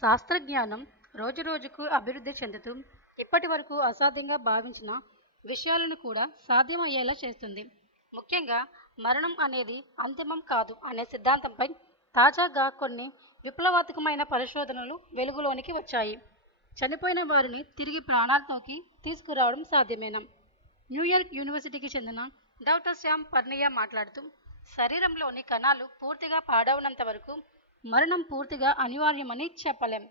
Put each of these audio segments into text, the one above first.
శాస్త్రజ్ఞానం రోజురోజుకు అభివృద్ధి చెందుతూ ఇప్పటి వరకు అసాధ్యంగా భావించిన విషయాలను కూడా సాధ్యమయ్యేలా చేస్తుంది. ముఖ్యంగా మరణం అనేది అంతిమం కాదు అనే సిద్ధాంతంపై తాజాగా కొన్ని విప్లవాత్మకమైన పరిశోధనలు వెలుగులోనికి వచ్చాయి. చనిపోయిన వారిని తిరిగి ప్రాణాలతోకి తీసుకురావడం సాధ్యమేనా? న్యూయార్క్ యూనివర్సిటీకి చెందిన డాక్టర్ శ్యామ్ పర్నియా మాట్లాడుతూ శరీరంలోని కణాలు పూర్తిగా పాడవనంత వరకు మరణం పూర్తిగా అనివార్యమని చెప్పలేం.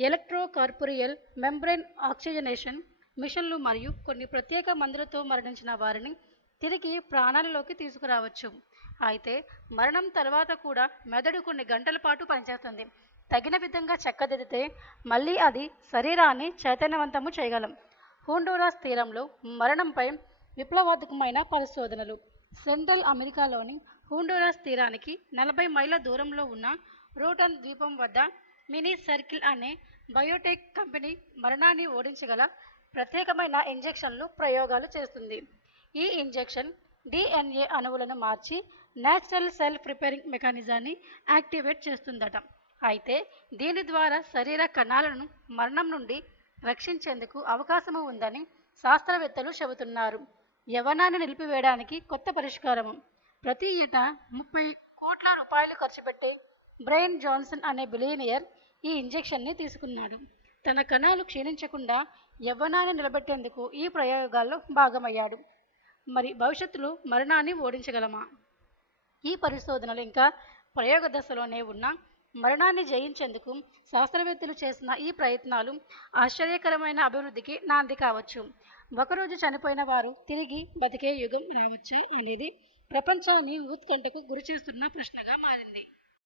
ఎలక్ట్రోకార్పొరియల్ మెంబ్రెయిన్ ఆక్సిజనేషన్ మిషన్లు మరియు కొన్ని ప్రత్యేక మందులతో మరణించిన వారిని తిరిగి ప్రాణాలలోకి తీసుకురావచ్చు. అయితే మరణం తర్వాత కూడా మెదడు కొన్ని గంటల పాటు పనిచేస్తుంది. తగిన విధంగా చక్కదిద్దితే మళ్ళీ అది శరీరాన్ని చైతన్యవంతము చేయగలం. హోండోరాస్ తీరంలో మరణంపై విప్లవాత్మకమైన పరిశోధనలు. సెంట్రల్ అమెరికాలోని హోండూరాస్ తీరానికి నలభై మైళ్ళ దూరంలో ఉన్న రోటన్ ద్వీపం వద్ద మినీ సర్కిల్ అనే బయోటెక్ కంపెనీ మరణాన్ని ఓడించగల ప్రత్యేకమైన ఇంజెక్షన్లు ప్రయోగాలు చేస్తుంది. ఈ ఇంజెక్షన్ డిఎన్ఏ అణువులను మార్చి నేచురల్ సెల్ ప్రిపేరింగ్ మెకానిజాన్ని యాక్టివేట్ చేస్తుందట. అయితే దీని ద్వారా శరీర కణాలను మరణం నుండి రక్షించేందుకు అవకాశము ఉందని శాస్త్రవేత్తలు చెబుతున్నారు. యవ్వనాన్ని నిలిపివేయడానికి కొత్త పరిష్కారము. ప్రతి ఏటా ముప్పై కోట్ల రూపాయలు ఖర్చు పెట్టి బ్రెయిన్ జాన్సన్ అనే బిలియనియర్ ఈ ఇంజెక్షన్ని తీసుకున్నాడు. తన కణాలు క్షీణించకుండా యవ్వనాన్ని నిలబెట్టేందుకు ఈ ప్రయోగాల్లో భాగమయ్యాడు. మరి భవిష్యత్తులో మరణాన్ని ఓడించగలమా? ఈ పరిశోధనలు ఇంకా ప్రయోగ దశలోనే ఉన్న మరణాన్ని జయించేందుకు శాస్త్రవేత్తలు చేసిన ఈ ప్రయత్నాలు ఆశ్చర్యకరమైన అభివృద్ధికి నాంది కావచ్చు. ఒకరోజు చనిపోయిన వారు తిరిగి బతికే యుగం రావచ్చా అనేది ప్రపంచాన్ని ఉత్కంఠకు గురిచేస్తున్న ప్రశ్నగా మారింది.